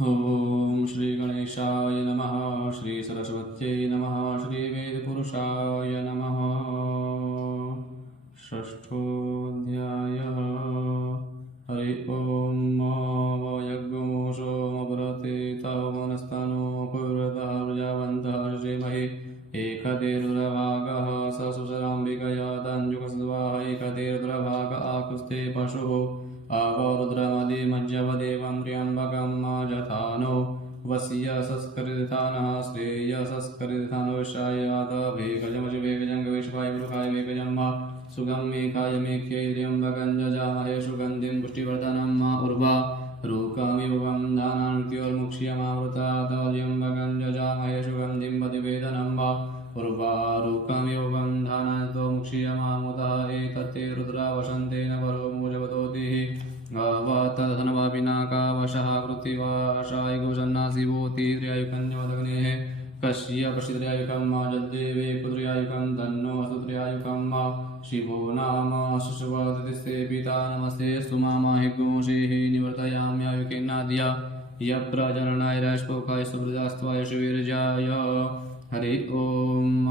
ओम श्री गणेशाय नमः। श्री सरस्वत्यै नमः। श्री वेदपुरुषाय नमः। षष्ठोऽध्यायः। हरि ओम यज्ञमोषोमपरते तवनस्तनो पुरतः प्रजावन्तः श्रीमहि एकतेरुरभागः स सुशराम्बिकया तञ्जुकस्वाह एकतेरुरभाग आकुस्ते पशुः अवरुद्रमदिमज्जवदेवं त्र्यम्बकं जथानो वस्य संस्कृतानः श्रेयसंस्कृतानो विषायातभेकजमजुवेकजङ्गविष्पाय मृगाय वेकजं सुगं मेघाय मेघ्यै त्र्यम्बकं जजामहे सुगन्धिं पुष्टिवर्धनं उर्वा रूकमिव वन्दानान्त्योर्मुक्ष्यमावृतात् त्र्यम्बकं जजामहे सुगन्धिं पतिवेदनं उर्वारुकमिव बन्धानातो मुक्ष्यमामुतः एकते रुद्रा वसन्तेन परो मूजवतोतिः अवतधनवापिनाकावशः कृत्तिवाशाय गोजन्नाशिवोति त्र्यायुकन्यवदग्नेः कस्य पश्चित्र्यायुकं जद्देवे पुत्र्यायुकं तन्नो अस्तु त्र्यायुकं शिवो नाम सुषुवतिस्ते पिता नमस्ते सुमामाहि गोषेः निवर्तयाम्यायुकेनाद्या यप्रजननाय राष्ट्रपोकाय सुवृदास्त्वाय शिवीर्जाय हरि ओम।